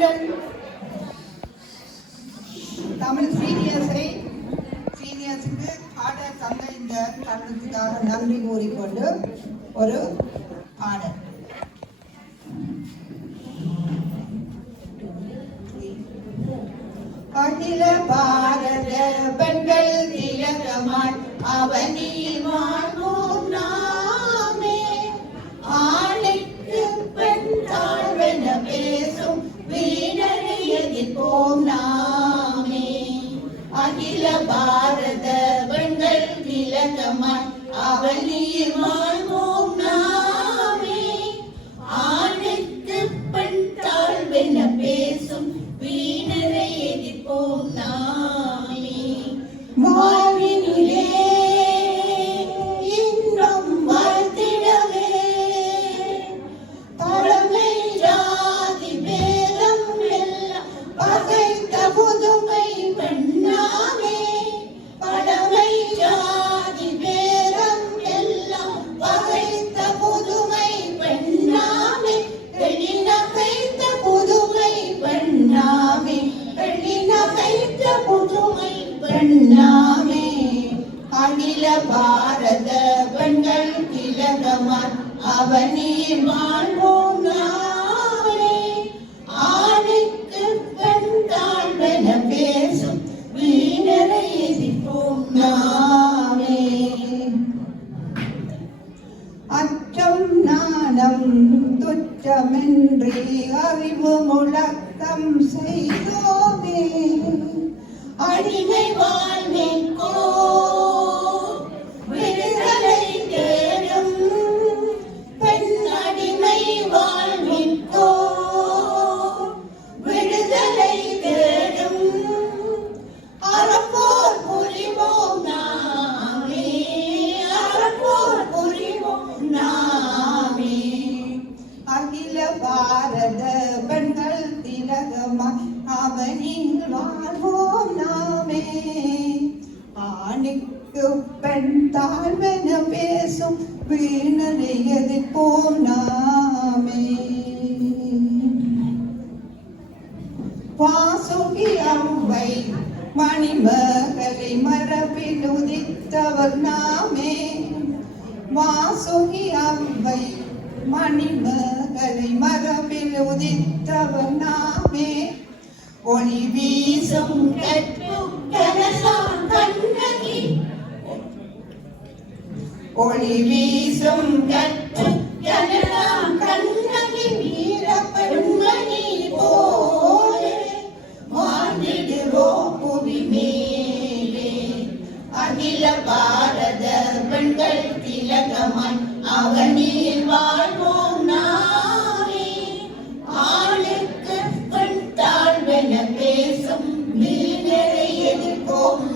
London Tamil சீனியர்ஸுக்கு order தந்த இந்த தருணத்துக்காக நன்றி கூறிக்கொண்டு ஒரு ஆர்டர். அகில பாரத பெண்கள் திலகமாய் அவனில் வாழ்வோம் நாமே. ஆணைக்கு பெண் தாழ்வென பேசும் வீணரை எதிர்ப்போம் நாமே. அகில பாரத பெண்கள் திலகமாய் அவனில் வாழ்வோம் நாமே. ஆணைக்கு பெண் தாழ்வென பேசும் வீணரை எதிர்ப்போம் நாமே. வாழ்வினிலே இன்பம் வாழ்த்திடவே பழமை ஜாதி பேதம் எல்லாம் பகைத்த புதுமை பெண்ணாமே. பழமை ஜாதி பேதம் எல்லாம் பகைத்த புதுமை பெண்ணாமே. எழினகைத்த புதுமை பெண்ணாமே. எழினகைத்த புதுமை பெண்ணாமே. அகில பாரத பெண்கள் திலகமாய் அவனில் வாழ்வோம் நாமே. ஆணைக்கு பெண் தாழ்வென பேசும் வீணரை எதிர்ப்போம் நாமே. அச்சம் நாணம் துச்சமின்றி அறிவு முழக்கம் செய்தோமே. அடிமை வாழ்விற்கோ விடுதலை தேடும் பெண் அடிமை வாழ்விற்கோ விடுதலை தேடும் அறப்போர் புரிவோம் நாமே. அறப்போர் புரிவோம் நாமே. அகில பாரத பெண்கள் திலகமாய் அவனில் வாழ்வோம் நாமே. ஆணுக்கு பெண் தாழ்வென பேசும் வீணரை எதிர்ப்போம் நாமே. வாசுகி அவ்வை மணிமகளை மரபில் உதித்தவர் நாமே. வாசுகி அவ்வை மணிமகளை மரபில் உதித்தவர் நாமே. ஒளி வீசும் கனலாம் கண்ணகி. ஒளி வீசும் கனலாம் கண்ணகி வீர பெண்மணி போலே வாழ்ந்திடுவோம் புவி மேலே. அகில பாரத பெண்கள் திலகமாய் அவனில் வாழ்வோம் நாமே. ஆணுக்கு பெண் தாழ்வென பேசும் வீணரை எதிர்ப்போம்